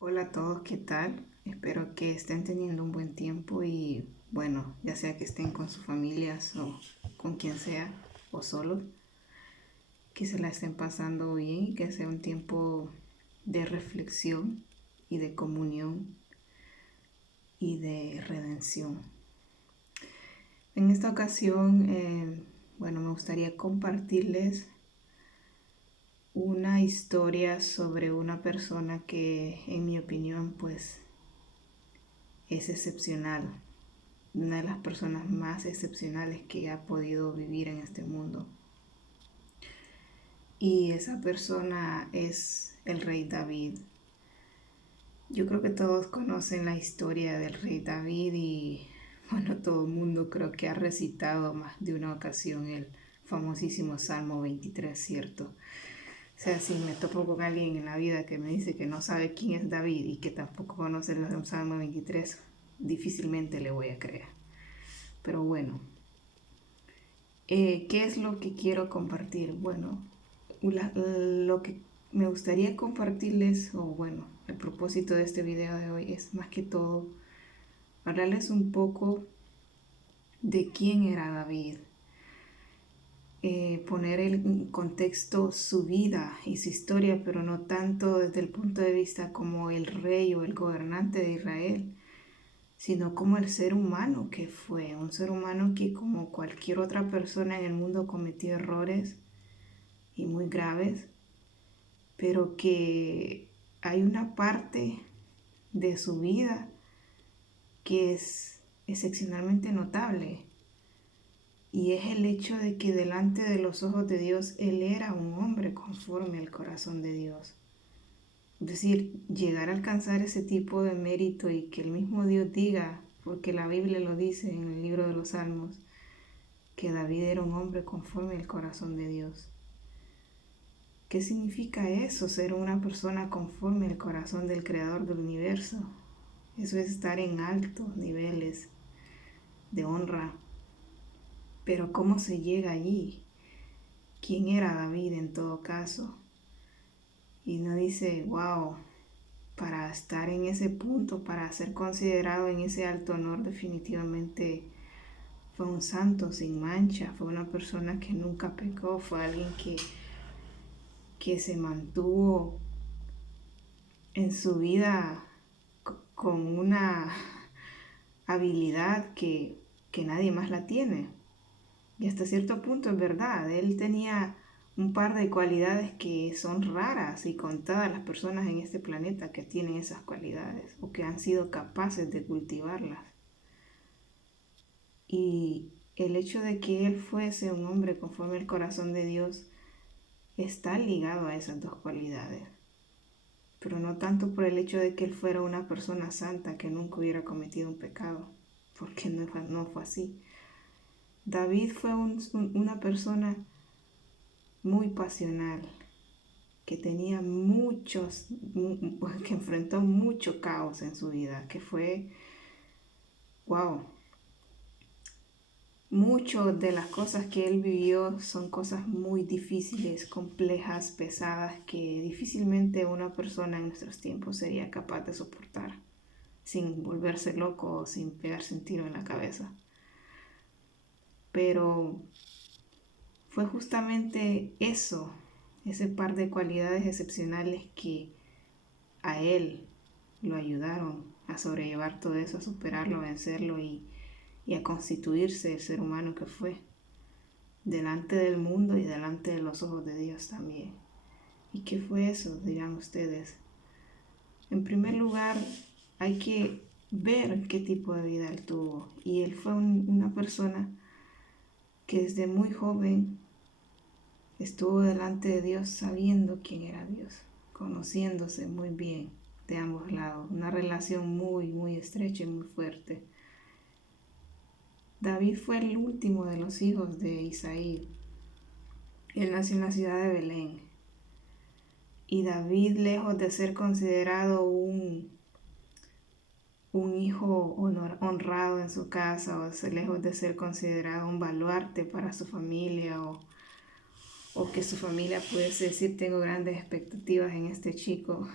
Hola a todos, ¿qué tal? Espero que estén teniendo un buen tiempo y bueno, ya sea que estén con sus familias o con quien sea o solos, que se la estén pasando bien y que sea un tiempo de reflexión y de comunión y de redención. En esta ocasión, bueno, me gustaría compartirles una historia sobre una persona que en mi opinión pues es excepcional, una de las personas más excepcionales que ha podido vivir en este mundo. Y esa persona es el rey David. Yo creo que todos conocen la historia del rey David y bueno, todo el mundo creo que ha recitado más de una ocasión el famosísimo Salmo 23, ¿cierto? O sea, si me topo con alguien en la vida que me dice que no sabe quién es David y que tampoco conoce el Salmo 23, difícilmente le voy a creer. Pero bueno, ¿qué es lo que quiero compartir? Bueno, lo que me gustaría compartirles, o bueno, el propósito de este video de hoy es más que todo hablarles un poco de quién era David, poner en contexto su vida y su historia, pero no tanto desde el punto de vista como el rey o el gobernante de Israel, sino como el ser humano que fue, un ser humano que como cualquier otra persona en el mundo cometió errores y muy graves, pero que hay una parte de su vida que es excepcionalmente notable, y es el hecho de que delante de los ojos de Dios él era un hombre conforme al corazón de Dios. Es decir, llegar a alcanzar ese tipo de mérito y que el mismo Dios diga, porque la Biblia lo dice en el libro de los Salmos, que David era un hombre conforme al corazón de Dios. ¿Qué significa eso? Ser una persona conforme al corazón del Creador del universo. Eso es estar en altos niveles de honra. Pero ¿cómo se llega allí? ¿Quién era David en todo caso? Y uno dice, wow, para estar en ese punto, para ser considerado en ese alto honor, definitivamente fue un santo sin mancha, fue una persona que nunca pecó, fue alguien que se mantuvo en su vida con una habilidad que nadie más la tiene. Y hasta cierto punto es verdad, él tenía un par de cualidades que son raras y contadas las personas en este planeta que tienen esas cualidades o que han sido capaces de cultivarlas. Y el hecho de que él fuese un hombre conforme al corazón de Dios está ligado a esas dos cualidades, pero no tanto por el hecho de que él fuera una persona santa que nunca hubiera cometido un pecado, porque no fue así. David fue una persona muy pasional, que tenía que enfrentó mucho caos en su vida, que fue, wow, muchas de las cosas que él vivió son cosas muy difíciles, complejas, pesadas, que difícilmente una persona en nuestros tiempos sería capaz de soportar, sin volverse loco o sin pegarse un tiro en la cabeza. Pero fue justamente eso, ese par de cualidades excepcionales que a él lo ayudaron a sobrellevar todo eso, a superarlo, a vencerlo y a constituirse el ser humano que fue, delante del mundo y delante de los ojos de Dios también. ¿Y qué fue eso? Dirán ustedes. En primer lugar, hay que ver qué tipo de vida él tuvo. Y él fue una persona que desde muy joven estuvo delante de Dios sabiendo quién era Dios, conociéndose muy bien de ambos lados, una relación muy, muy estrecha y muy fuerte. David fue el último de los hijos de Isaí. Él nació en la ciudad de Belén. Y David, lejos de ser considerado un hijo honrado en su casa, o lejos de ser considerado un baluarte para su familia, o que su familia pudiese decir, tengo grandes expectativas en este chico,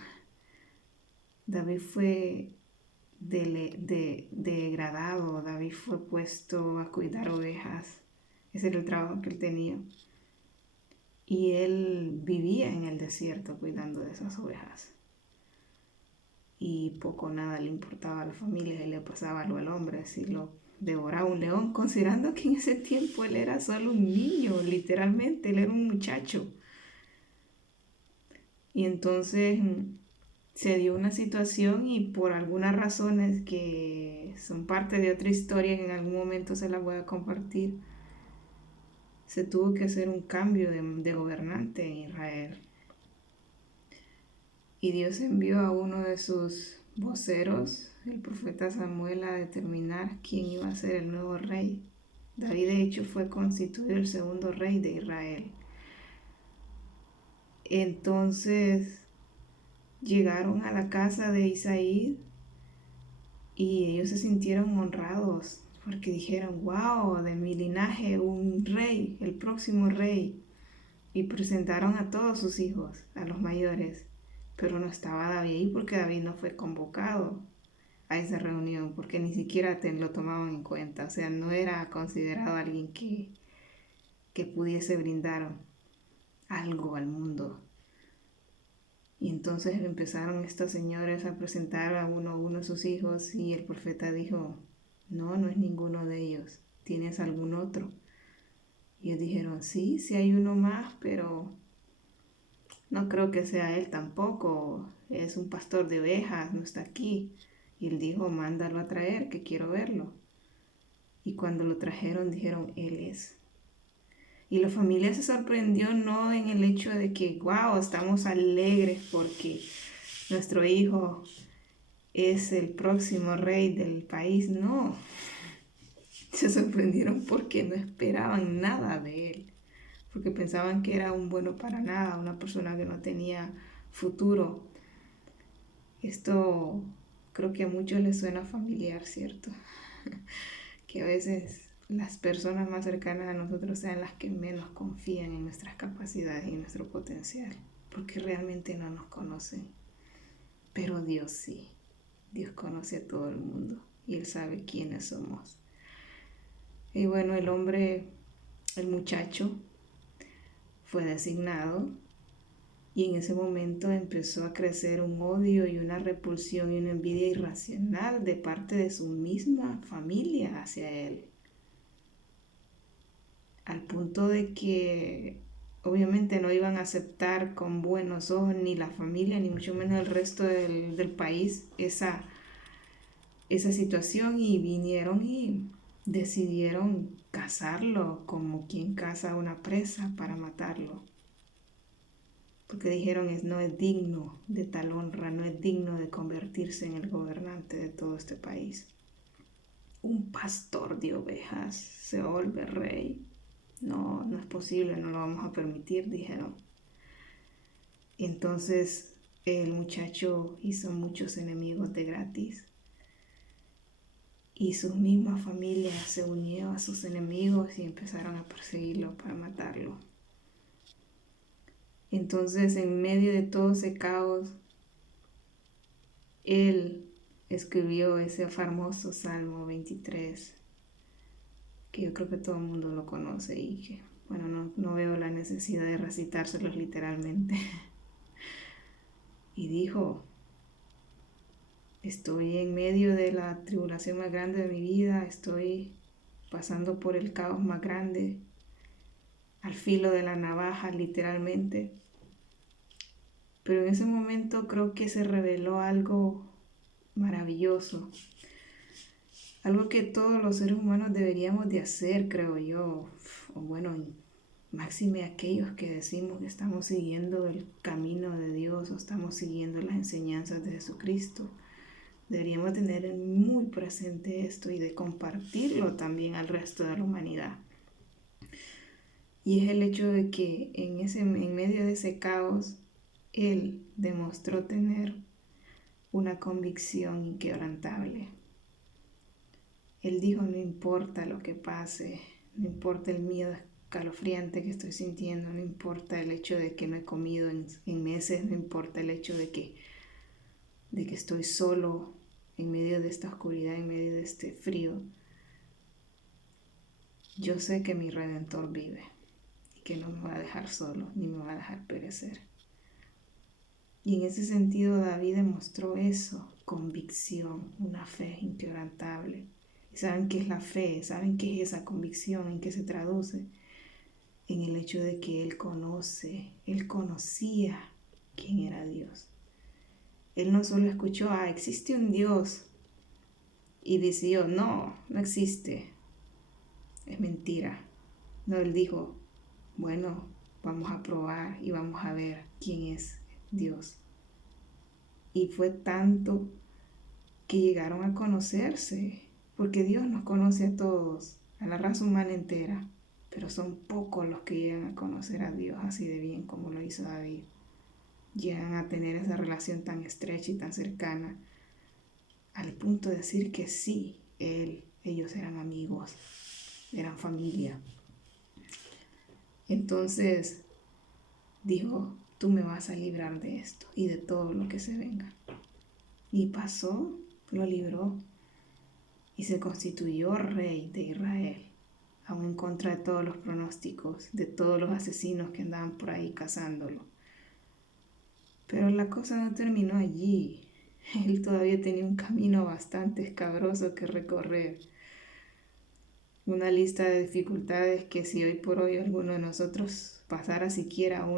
David fue degradado, David fue puesto a cuidar ovejas. Ese era el trabajo que él tenía. Y él vivía en el desierto cuidando de esas ovejas. Y poco o nada le importaba a la familia, y le pasaba algo al hombre, si lo devoraba un león, considerando que en ese tiempo él era solo un niño, literalmente, él era un muchacho. Y entonces se dio una situación y por algunas razones que son parte de otra historia que en algún momento se las voy a compartir, se tuvo que hacer un cambio de gobernante en Israel. Y Dios envió a uno de sus voceros, el profeta Samuel, a determinar quién iba a ser el nuevo rey. David de hecho fue constituido el segundo rey de Israel. Entonces llegaron a la casa de Isaí y ellos se sintieron honrados porque dijeron, wow, de mi linaje un rey, el próximo rey. Y presentaron a todos sus hijos, a los mayores. Pero no estaba David ahí porque David no fue convocado a esa reunión porque ni siquiera lo tomaban en cuenta. O sea, no era considerado alguien que pudiese brindar algo al mundo. Y entonces empezaron estos señores a presentar a uno de sus hijos y el profeta dijo, no, no es ninguno de ellos, ¿tienes algún otro? Y ellos dijeron, sí, sí hay uno más, pero no creo que sea él tampoco, es un pastor de ovejas, no está aquí. Y él dijo, mándalo a traer, que quiero verlo. Y cuando lo trajeron dijeron, él es. Y la familia se sorprendió no en el hecho de que, wow, estamos alegres porque nuestro hijo es el próximo rey del país, no. Se sorprendieron porque no esperaban nada de él, porque pensaban que era un bueno para nada, una persona que no tenía futuro. Esto creo que a muchos les suena familiar, ¿cierto? Que a veces las personas más cercanas a nosotros sean las que menos confían en nuestras capacidades y en nuestro potencial, porque realmente no nos conocen. Pero Dios sí, Dios conoce a todo el mundo y Él sabe quiénes somos. Y bueno, el hombre, el muchacho, fue designado y en ese momento empezó a crecer un odio y una repulsión y una envidia irracional de parte de su misma familia hacia él. Al punto de que obviamente no iban a aceptar con buenos ojos ni la familia, ni mucho menos el resto del país esa situación y vinieron y decidieron cazarlo como quien caza a una presa para matarlo. Porque dijeron no es digno de tal honra, no es digno de convertirse en el gobernante de todo este país. Un pastor de ovejas se vuelve rey. No, no es posible, no lo vamos a permitir, dijeron. Entonces el muchacho hizo muchos enemigos de gratis. Y su misma familia se unió a sus enemigos y empezaron a perseguirlo para matarlo. Entonces, en medio de todo ese caos, él escribió ese famoso Salmo 23, que yo creo que todo el mundo lo conoce y que, bueno, no veo la necesidad de recitárselos literalmente. Y dijo, estoy en medio de la tribulación más grande de mi vida, estoy pasando por el caos más grande, al filo de la navaja literalmente. Pero en ese momento creo que se reveló algo maravilloso, algo que todos los seres humanos deberíamos de hacer, creo yo, o bueno, máxime aquellos que decimos que estamos siguiendo el camino de Dios o estamos siguiendo las enseñanzas de Jesucristo. Deberíamos tener muy presente esto y de compartirlo también al resto de la humanidad. Y es el hecho de que en medio de ese caos, Él demostró tener una convicción inquebrantable. Él dijo, no importa lo que pase, no importa el miedo escalofriante que estoy sintiendo, no importa el hecho de que no he comido en meses, no importa el hecho de que de que estoy solo en medio de esta oscuridad, en medio de este frío, yo sé que mi Redentor vive y que no me va a dejar solo ni me va a dejar perecer. Y en ese sentido David demostró eso, convicción, una fe inquebrantable. ¿Y saben qué es la fe? ¿Saben qué es esa convicción? ¿En qué se traduce? En el hecho de que él conocía quién era Dios. Él no solo escuchó, existe un Dios, y decidió, no existe, es mentira. No, él dijo, bueno, vamos a probar y vamos a ver quién es Dios. Y fue tanto que llegaron a conocerse, porque Dios nos conoce a todos, a la raza humana entera, pero son pocos los que llegan a conocer a Dios así de bien como lo hizo David. Llegan a tener esa relación tan estrecha y tan cercana, al punto de decir que sí, ellos eran amigos, eran familia. Entonces dijo, tú me vas a librar de esto y de todo lo que se venga. Y pasó, lo libró y se constituyó rey de Israel, aún en contra de todos los pronósticos, de todos los asesinos que andaban por ahí cazándolo. Pero la cosa no terminó allí. Él todavía tenía un camino bastante escabroso que recorrer. Una lista de dificultades que si hoy por hoy alguno de nosotros pasara siquiera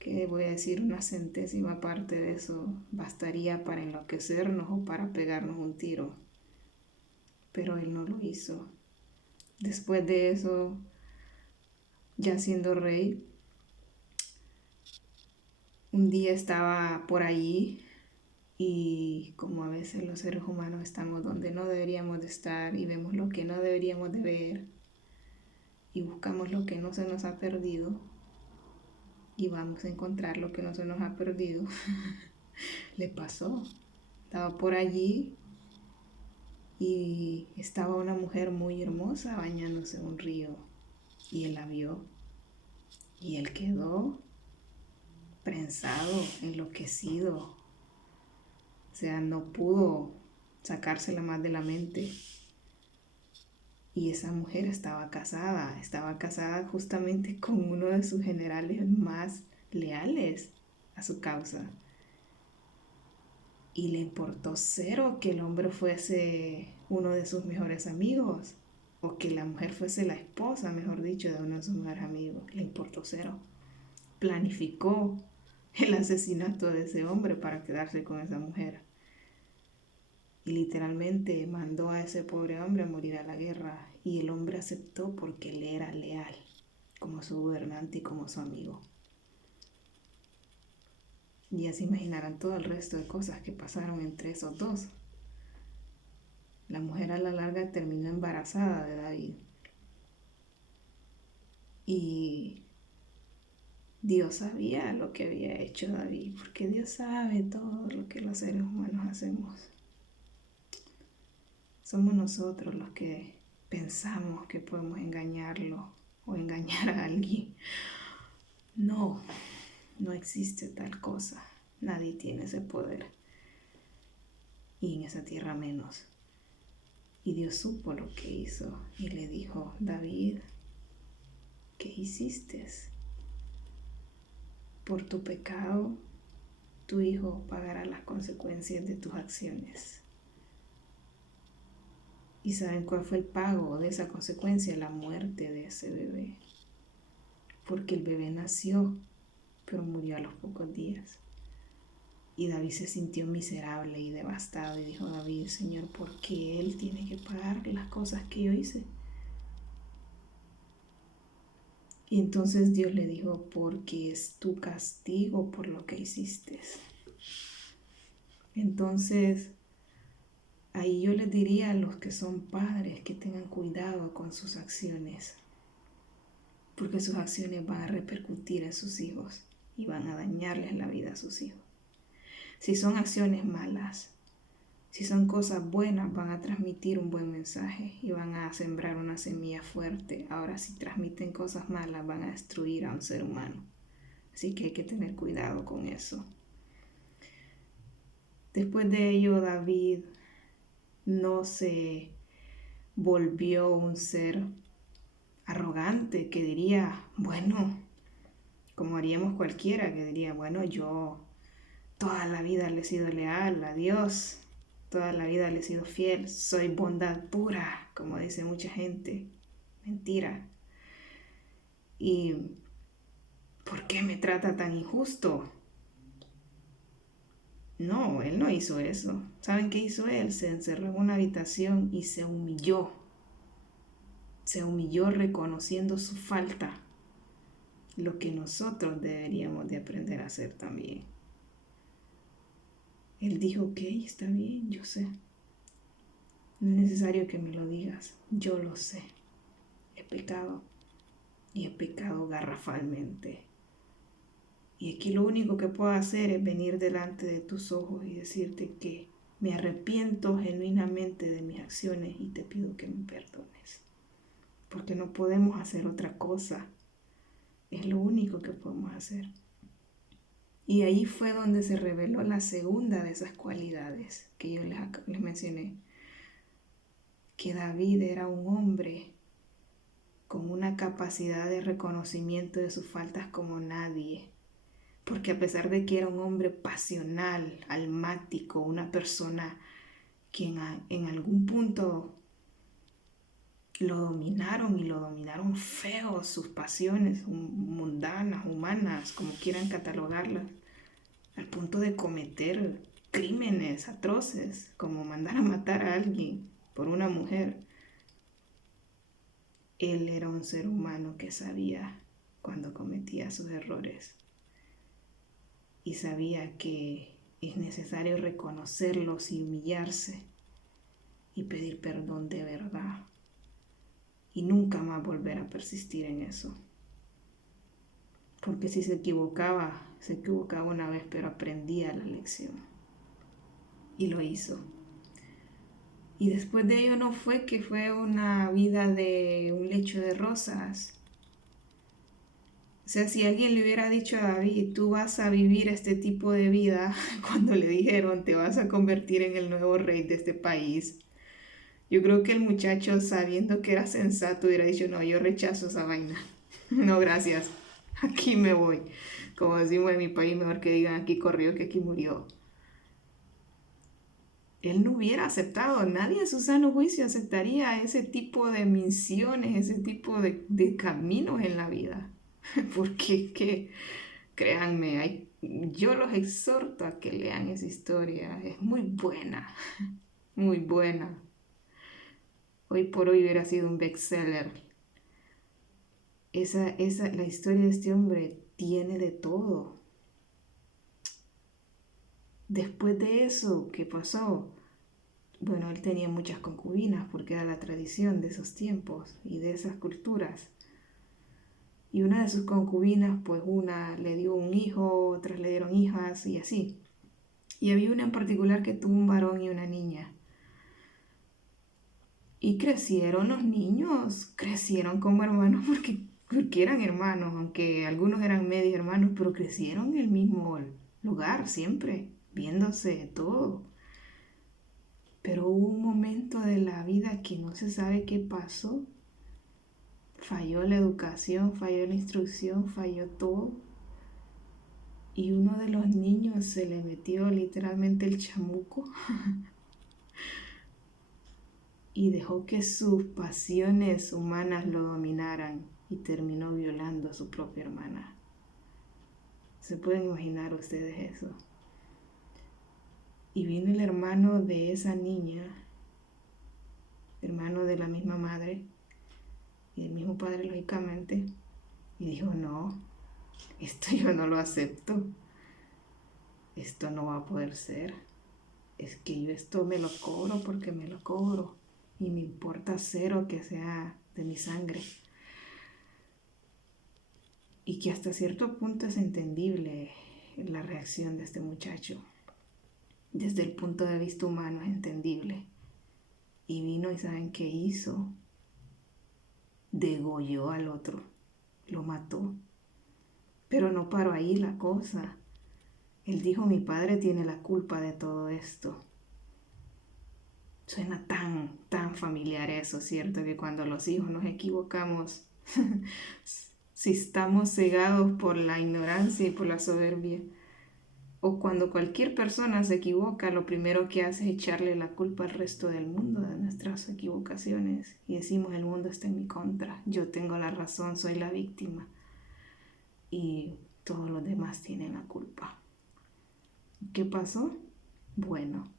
¿qué voy a decir? Una centésima parte de eso bastaría para enloquecernos o para pegarnos un tiro. Pero él no lo hizo. Después de eso, ya siendo rey, un día estaba por allí y como a veces los seres humanos estamos donde no deberíamos de estar y vemos lo que no deberíamos de ver y buscamos lo que no se nos ha perdido y vamos a encontrar lo que no se nos ha perdido. Le pasó. Estaba por allí y estaba una mujer muy hermosa bañándose en un río y él la vio y él quedó prensado, enloquecido. O sea, no pudo sacársela más de la mente. Y esa mujer estaba casada justamente con uno de sus generales más leales a su causa. Y le importó cero que el hombre fuese uno de sus mejores amigos, o que la mujer fuese la esposa, mejor dicho, de uno de sus mejores amigos. Le importó cero. Planificó el asesinato de ese hombre para quedarse con esa mujer. Y literalmente mandó a ese pobre hombre a morir a la guerra. Y el hombre aceptó porque él era leal, como su gobernante y como su amigo. Y ya se imaginarán todo el resto de cosas que pasaron entre esos dos. La mujer a la larga terminó embarazada de David. Y Dios sabía lo que había hecho David, porque Dios sabe todo lo que los seres humanos hacemos. Somos nosotros los que pensamos que podemos engañarlo o engañar a alguien. No existe tal cosa. Nadie tiene ese poder. Y en esa tierra menos. Y Dios supo lo que hizo y le dijo, David, ¿qué hiciste? Por tu pecado, tu hijo pagará las consecuencias de tus acciones. ¿Y saben cuál fue el pago de esa consecuencia? La muerte de ese bebé. Porque el bebé nació, pero murió a los pocos días. Y David se sintió miserable y devastado y dijo, David, Señor, ¿por qué él tiene que pagar las cosas que yo hice? Y entonces Dios le dijo, porque es tu castigo por lo que hiciste. Entonces, ahí yo les diría a los que son padres que tengan cuidado con sus acciones, porque sus acciones van a repercutir en sus hijos y van a dañarles la vida a sus hijos. Si son acciones malas, si son cosas buenas, van a transmitir un buen mensaje y van a sembrar una semilla fuerte. Ahora, si transmiten cosas malas, van a destruir a un ser humano. Así que hay que tener cuidado con eso. Después de ello, David no se volvió un ser arrogante que diría, bueno, como haríamos cualquiera, que diría, bueno, yo toda la vida le he sido leal a Dios, toda la vida le he sido fiel, soy bondad pura, como dice mucha gente. Mentira. ¿Y por qué me trata tan injusto? No, él no hizo eso. ¿Saben qué hizo él? Se encerró en una habitación y se humilló. Se humilló reconociendo su falta, lo que nosotros deberíamos de aprender a hacer también. Él dijo, ok, está bien, yo sé. No es necesario que me lo digas, yo lo sé. He pecado y he pecado garrafalmente. Y aquí lo único que puedo hacer es venir delante de tus ojos y decirte que me arrepiento genuinamente de mis acciones y te pido que me perdones. Porque no podemos hacer otra cosa. Es lo único que podemos hacer. Y ahí fue donde se reveló la segunda de esas cualidades que yo les mencioné. Que David era un hombre con una capacidad de reconocimiento de sus faltas como nadie. Porque a pesar de que era un hombre pasional, almático, una persona que en algún punto lo dominaron y lo dominaron feo, sus pasiones mundanas, humanas, como quieran catalogarlas, al punto de cometer crímenes atroces, como mandar a matar a alguien por una mujer. Él era un ser humano que sabía cuando cometía sus errores y sabía que es necesario reconocerlos y humillarse y pedir perdón de verdad y nunca más volver a persistir en eso. Porque si se equivocaba una vez, pero aprendía la lección y lo hizo. Y después de ello no fue que fue una vida de un lecho de rosas. O sea, si alguien le hubiera dicho a David, tú vas a vivir este tipo de vida, cuando le dijeron, te vas a convertir en el nuevo rey de este país, yo creo que el muchacho, sabiendo que era sensato, hubiera dicho, no, yo rechazo esa vaina. No, gracias. Aquí me voy. Como decimos en mi país, mejor que digan aquí corrió que aquí murió. Él no hubiera aceptado, nadie en su sano juicio aceptaría ese tipo de misiones, ese tipo de caminos en la vida. Porque es que, créanme, yo los exhorto a que lean esa historia, es muy buena, muy buena. Hoy por hoy hubiera sido un bestseller. La historia de este hombre tiene de todo. Después de eso, ¿qué pasó? Bueno, él tenía muchas concubinas porque era la tradición de esos tiempos y de esas culturas. Y una de sus concubinas, pues una le dio un hijo, otras le dieron hijas y así. Y había una en particular que tuvo un varón y una niña. Y crecieron los niños, crecieron como hermanos porque eran hermanos, aunque algunos eran medio hermanos, pero crecieron en el mismo lugar siempre, viéndose todo. Pero hubo un momento de la vida que no se sabe qué pasó. Falló la educación, falló la instrucción, falló todo. Y uno de los niños se le metió literalmente el chamuco y dejó que sus pasiones humanas lo dominaran y terminó violando a su propia hermana. ¿Se pueden imaginar ustedes eso? Y vino el hermano de esa niña, hermano de la misma madre y del mismo padre, lógicamente, y dijo, no, esto yo no lo acepto, esto no va a poder ser, es que yo esto me lo cobro porque me lo cobro y me importa cero que sea de mi sangre. Y que hasta cierto punto es entendible la reacción de este muchacho. Desde el punto de vista humano es entendible. Y vino y ¿saben qué hizo? Degolló al otro, lo mató. Pero no paró ahí la cosa. Él dijo, mi padre tiene la culpa de todo esto. Suena tan familiar eso, ¿cierto? Que cuando los hijos nos equivocamos, si estamos cegados por la ignorancia y por la soberbia, o cuando cualquier persona se equivoca, lo primero que hace es echarle la culpa al resto del mundo de nuestras equivocaciones. Y decimos, el mundo está en mi contra, yo tengo la razón, soy la víctima. Y todos los demás tienen la culpa. ¿Qué pasó? Bueno,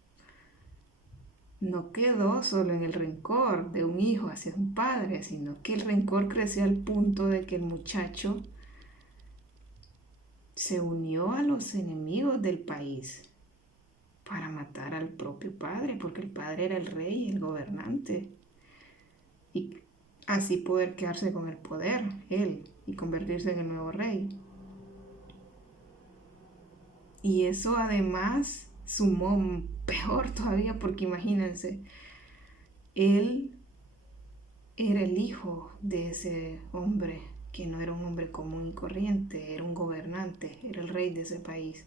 no quedó solo en el rencor de un hijo hacia un padre, sino que el rencor creció al punto de que el muchacho se unió a los enemigos del país para matar al propio padre, porque el padre era el rey, el gobernante, y así poder quedarse con el poder, él, y convertirse en el nuevo rey. Y eso además sumó peor todavía, porque imagínense, él era el hijo de ese hombre, que no era un hombre común y corriente, era un gobernante, era el rey de ese país.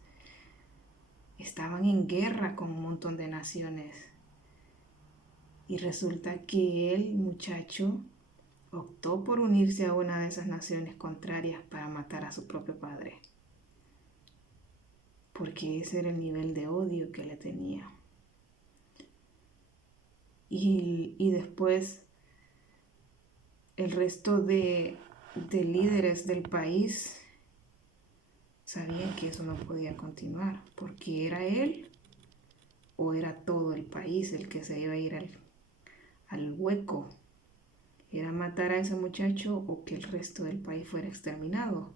Estaban en guerra con un montón de naciones. Y resulta que el muchacho optó por unirse a una de esas naciones contrarias para matar a su propio padre. Porque ese era el nivel de odio que le tenía. Y después el resto de líderes del país sabían que eso no podía continuar, porque era él o era todo el país el que se iba a ir al hueco. Era matar a ese muchacho o que el resto del país fuera exterminado.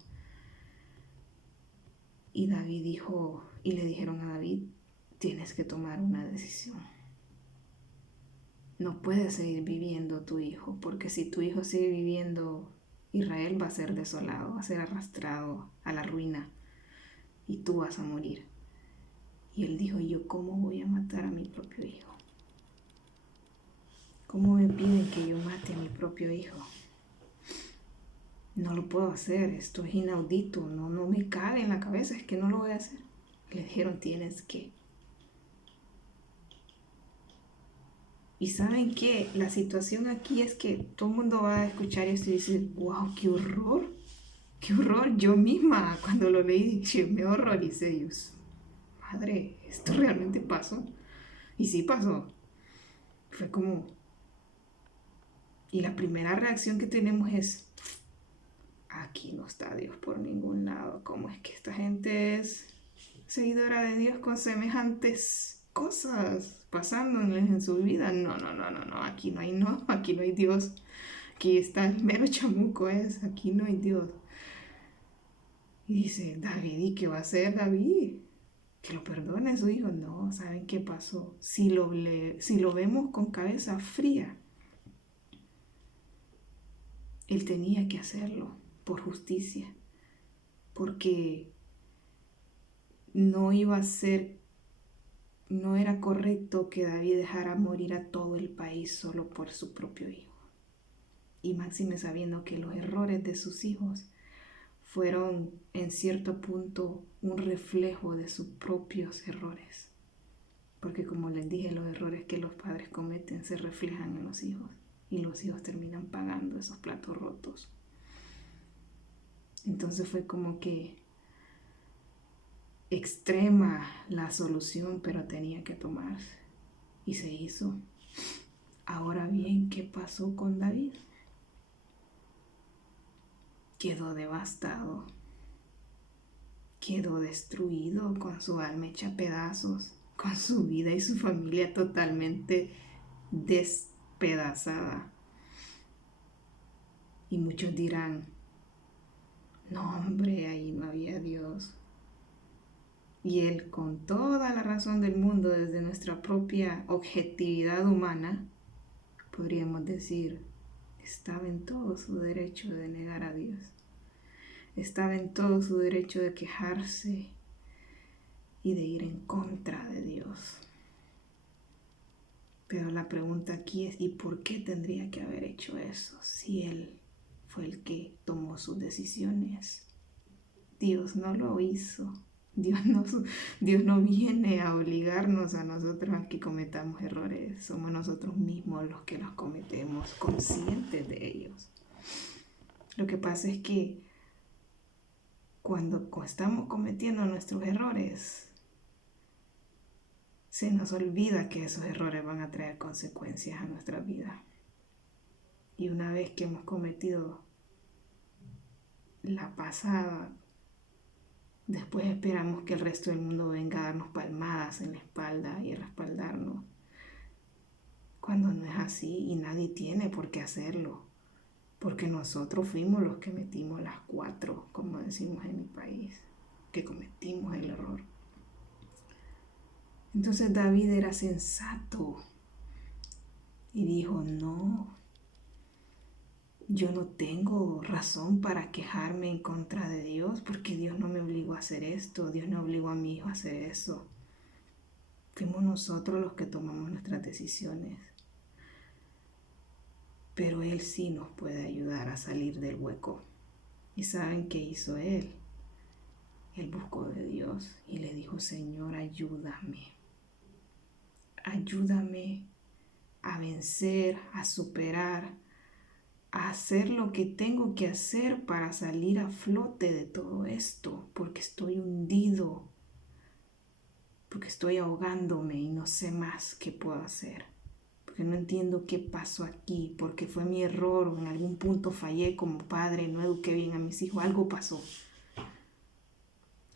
Y David dijo, y le dijeron a David, tienes que tomar una decisión. No puedes seguir viviendo tu hijo, porque si tu hijo sigue viviendo, Israel va a ser desolado, va a ser arrastrado a la ruina y tú vas a morir. Y él dijo, ¿yo cómo voy a matar a mi propio hijo? ¿Cómo me piden que yo mate a mi propio hijo? No lo puedo hacer, esto es inaudito, no me cabe en la cabeza, es que no lo voy a hacer. Le dijeron, tienes que. Y ¿saben qué? La situación aquí es que todo el mundo va a escuchar esto y dice, wow, qué horror, qué horror. Yo misma cuando lo leí me horroricé. Dios, madre, esto realmente pasó. Y sí pasó. Fue como... Y la primera reacción que tenemos es, aquí no está Dios por ningún lado. ¿Cómo es que esta gente es seguidora de Dios con semejantes cosas pasando en su vida? No, aquí aquí no hay Dios. Aquí está el mero chamuco aquí no hay Dios. Y dice, David, ¿y qué va a hacer David? Que lo perdone a su hijo. No, ¿saben qué pasó? Si lo vemos con cabeza fría, él tenía que hacerlo por justicia, porque no iba a ser, no era correcto que David dejara morir a todo el país solo por su propio hijo. Y máxime sabiendo que los errores de sus hijos fueron en cierto punto un reflejo de sus propios errores. Porque como les dije, los errores que los padres cometen se reflejan en los hijos y los hijos terminan pagando esos platos rotos. Entonces fue como que extrema la solución, pero tenía que tomarse. Y se hizo. Ahora bien, ¿qué pasó con David? Quedó devastado. Quedó destruido, con su alma hecha pedazos, con su vida y su familia totalmente despedazada. Y muchos dirán, no hombre, ahí no había Dios. Y él, con toda la razón del mundo, desde nuestra propia objetividad humana, podríamos decir, estaba en todo su derecho de negar a Dios. Estaba en todo su derecho de quejarse y de ir en contra de Dios. Pero la pregunta aquí es, ¿y por qué tendría que haber hecho eso si él fue el que tomó sus decisiones? Dios no lo hizo. Dios no, Dios no viene a obligarnos a nosotros a que cometamos errores. Somos nosotros mismos los que los cometemos, conscientes de ellos. Lo que pasa es que cuando estamos cometiendo nuestros errores, se nos olvida que esos errores van a traer consecuencias a nuestra vida. Y una vez que hemos cometido la pasada, después esperamos que el resto del mundo venga a darnos palmadas en la espalda y a respaldarnos, cuando no es así y nadie tiene por qué hacerlo, porque nosotros fuimos los que metimos las 4, como decimos en mi país, que cometimos el error. Entonces David era sensato y dijo, no, yo no tengo razón para quejarme en contra de Dios, porque Dios no me obligó a hacer esto, Dios no obligó a mi hijo a hacer eso. Fuimos nosotros los que tomamos nuestras decisiones. Pero Él sí nos puede ayudar a salir del hueco. ¿Y saben qué hizo Él? Él buscó de Dios y le dijo, Señor, ayúdame. Ayúdame a vencer, a superar, a hacer lo que tengo que hacer para salir a flote de todo esto, porque estoy hundido, porque estoy ahogándome y no sé más qué puedo hacer, porque no entiendo qué pasó aquí, porque fue mi error o en algún punto fallé como padre, no eduqué bien a mis hijos, algo pasó.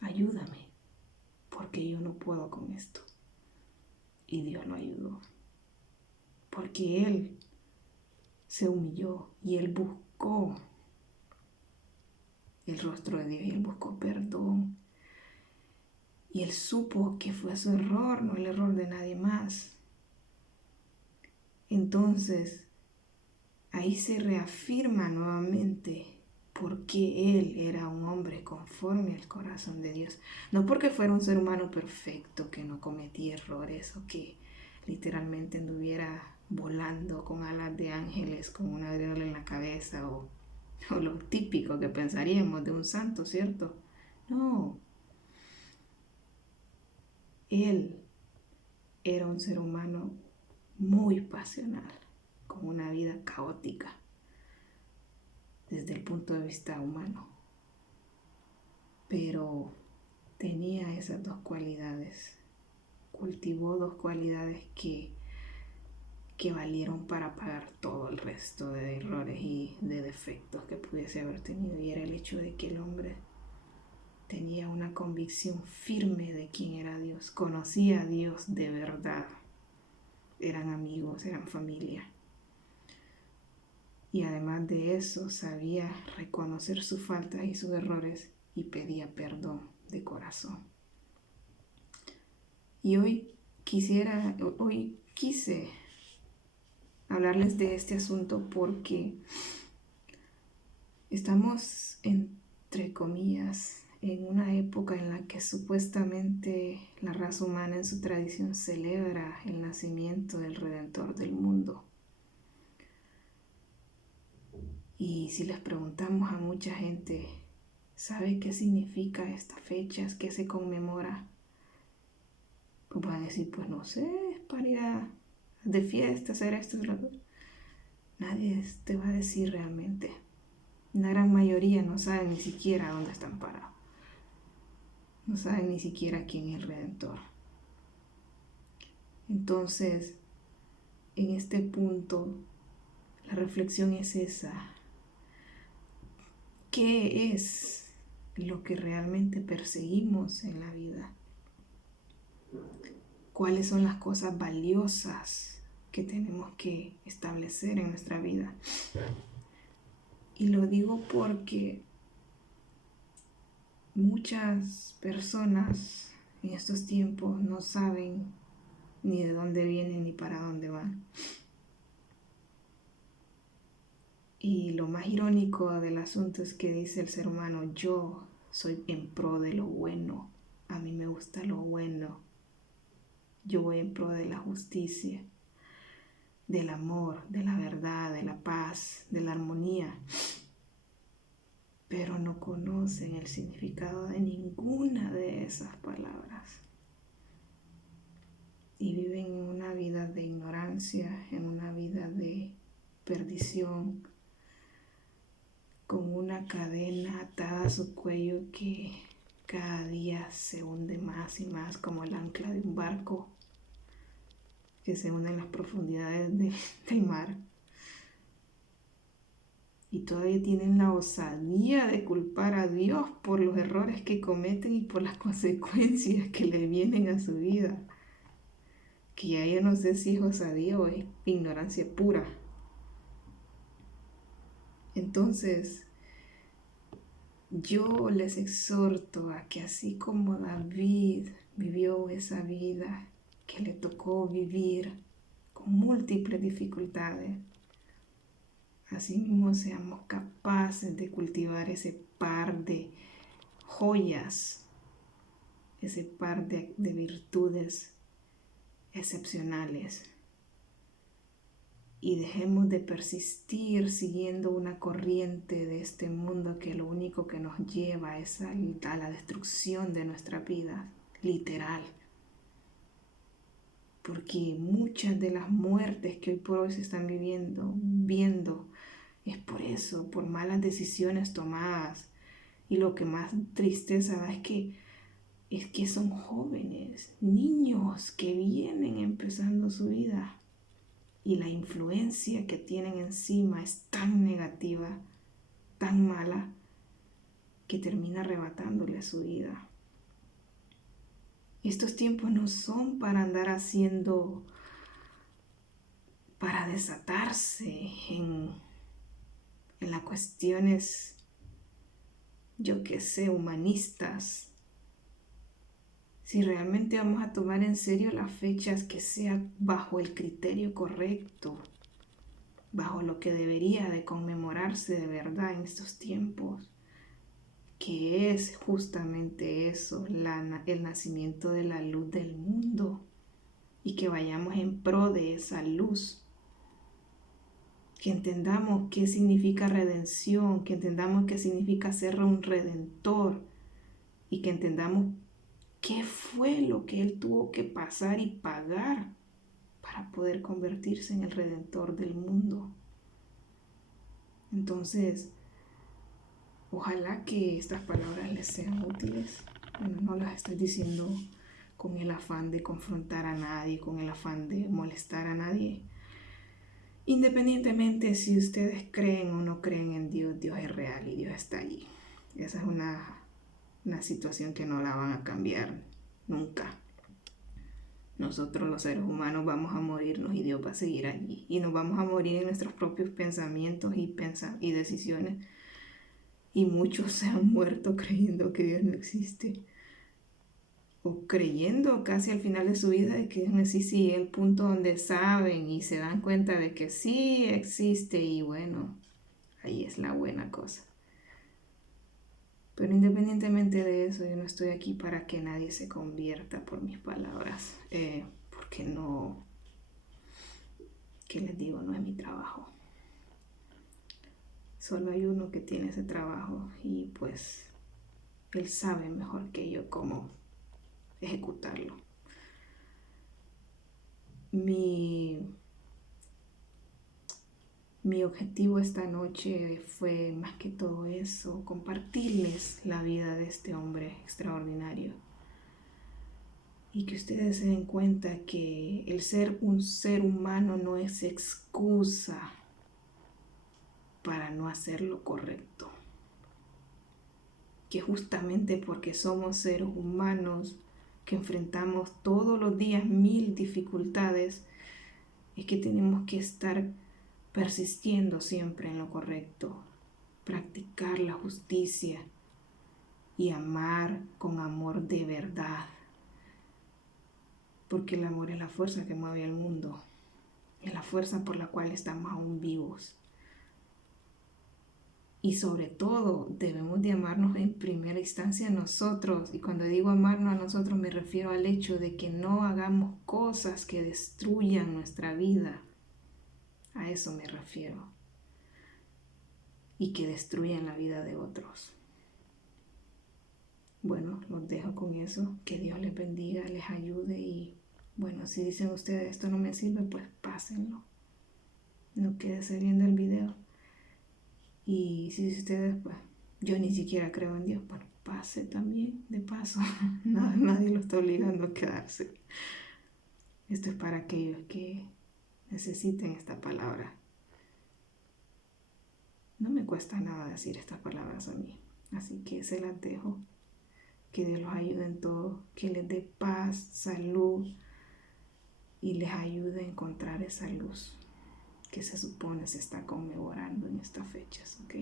Ayúdame, porque yo no puedo con esto. Y Dios lo ayudó, porque Él se humilló y Él buscó el rostro de Dios y Él buscó perdón. Y Él supo que fue su error, no el error de nadie más. Entonces, ahí se reafirma nuevamente por qué Él era un hombre conforme al corazón de Dios. No porque fuera un ser humano perfecto, que no cometía errores o que literalmente anduviera volando con alas de ángeles, con una aureola en la cabeza o lo típico que pensaríamos de un santo, ¿cierto? No, Él era un ser humano muy pasional, con una vida caótica desde el punto de vista humano. Pero tenía esas 2 cualidades, cultivó 2 cualidades que valieron para pagar todo el resto de errores y de defectos que pudiese haber tenido. Y era el hecho de que el hombre tenía una convicción firme de quién era Dios, conocía a Dios de verdad, eran amigos, eran familia. Y además de eso, sabía reconocer sus faltas y sus errores y pedía perdón de corazón. Y hoy quise hablarles de este asunto porque estamos, entre comillas, en una época en la que supuestamente la raza humana en su tradición celebra el nacimiento del Redentor del mundo. Y si les preguntamos a mucha gente, ¿sabe qué significa estas fechas? ¿Qué se conmemora? Pues van a decir, pues no sé, es para ir de fiesta, hacer esto, lo otro. Nadie te va a decir realmente. La gran mayoría no saben ni siquiera dónde están parados. No saben ni siquiera quién es el Redentor. Entonces, en este punto, la reflexión es esa. ¿Qué es lo que realmente perseguimos en la vida? ¿Cuáles son las cosas valiosas que tenemos que establecer en nuestra vida? Y lo digo porque muchas personas en estos tiempos no saben ni de dónde vienen ni para dónde van. Y lo más irónico del asunto es que dice el ser humano, yo soy en pro de lo bueno, a mí me gusta lo bueno, yo voy en pro de la justicia, del amor, de la verdad, de la paz, de la armonía. pero no conocen el significado de ninguna de esas palabras. Y viven en una vida de ignorancia, en una vida de perdición, con una cadena atada a su cuello que cada día se hunde más y más, como el ancla de un barco que se hunde en las profundidades del mar. Y todavía tienen la osadía de culpar a Dios por los errores que cometen y por las consecuencias que le vienen a su vida. Que ya yo no sé si es osadía o es ignorancia pura. Entonces, yo les exhorto a que así como David vivió esa vida que le tocó vivir con múltiples dificultades, así mismo seamos capaces de cultivar ese par de joyas, ese par de virtudes excepcionales. Y dejemos de persistir siguiendo una corriente de este mundo que lo único que nos lleva es a la destrucción de nuestra vida, literal. Porque muchas de las muertes que hoy por hoy se están viendo, es por eso, por malas decisiones tomadas. Y lo que más tristeza da es que son jóvenes, niños que vienen empezando su vida. Y la influencia que tienen encima es tan negativa, tan mala, que termina arrebatándole su vida. Estos tiempos no son para andar para desatarse en las cuestiones, yo qué sé, humanistas. Si realmente vamos a tomar en serio las fechas, que sea bajo el criterio correcto, bajo lo que debería de conmemorarse de verdad en estos tiempos, que es justamente eso, el nacimiento de la luz del mundo, y que vayamos en pro de esa luz, que entendamos qué significa redención, que entendamos qué significa ser un redentor, y que entendamos qué fue lo que Él tuvo que pasar y pagar para poder convertirse en el redentor del mundo. Entonces, ojalá que estas palabras les sean útiles. Bueno, no las estoy diciendo con el afán de confrontar a nadie, con el afán de molestar a nadie. Independientemente si ustedes creen o no creen en Dios, Dios es real y Dios está allí. Esa es una situación que no la van a cambiar nunca. Nosotros los seres humanos vamos a morirnos y Dios va a seguir allí. Y nos vamos a morir en nuestros propios pensamientos y decisiones. Y muchos se han muerto creyendo que Dios no existe. O creyendo casi al final de su vida de que Dios no existe, y el punto donde saben y se dan cuenta de que sí existe, y bueno, ahí es la buena cosa. Pero independientemente de eso, yo no estoy aquí para que nadie se convierta por mis palabras, porque no, ¿qué les digo? No es mi trabajo. Solo hay uno que tiene ese trabajo, y pues él sabe mejor que yo cómo ejecutarlo. Mi objetivo esta noche fue más que todo eso, compartirles la vida de este hombre extraordinario. Y que ustedes se den cuenta que el ser un ser humano no es excusa para no hacer lo correcto. Que justamente porque somos seres humanos que enfrentamos todos los días 1000 dificultades, es que tenemos que estar persistiendo siempre en lo correcto, practicar la justicia y amar con amor de verdad. Porque el amor es la fuerza que mueve al mundo, es la fuerza por la cual estamos aún vivos. Y sobre todo debemos de amarnos en primera instancia a nosotros. Y cuando digo amarnos a nosotros me refiero al hecho de que no hagamos cosas que destruyan nuestra vida. A eso me refiero. y que destruyen la vida de otros. Bueno, los dejo con eso. Que Dios les bendiga, les ayude y bueno, si dicen ustedes esto no me sirve, pues pásenlo. No quédese viendo el video. Y si ustedes, pues, yo ni siquiera creo en Dios, bueno, pase también, de paso. Nadie lo está obligando a quedarse. Esto es para aquellos que necesiten esta palabra. No me cuesta nada decir estas palabras a mí, así que se las dejo. Que Dios los ayude en todo, que les dé paz, salud y les ayude a encontrar esa luz que se supone se está conmemorando en estas fechas, ¿ok?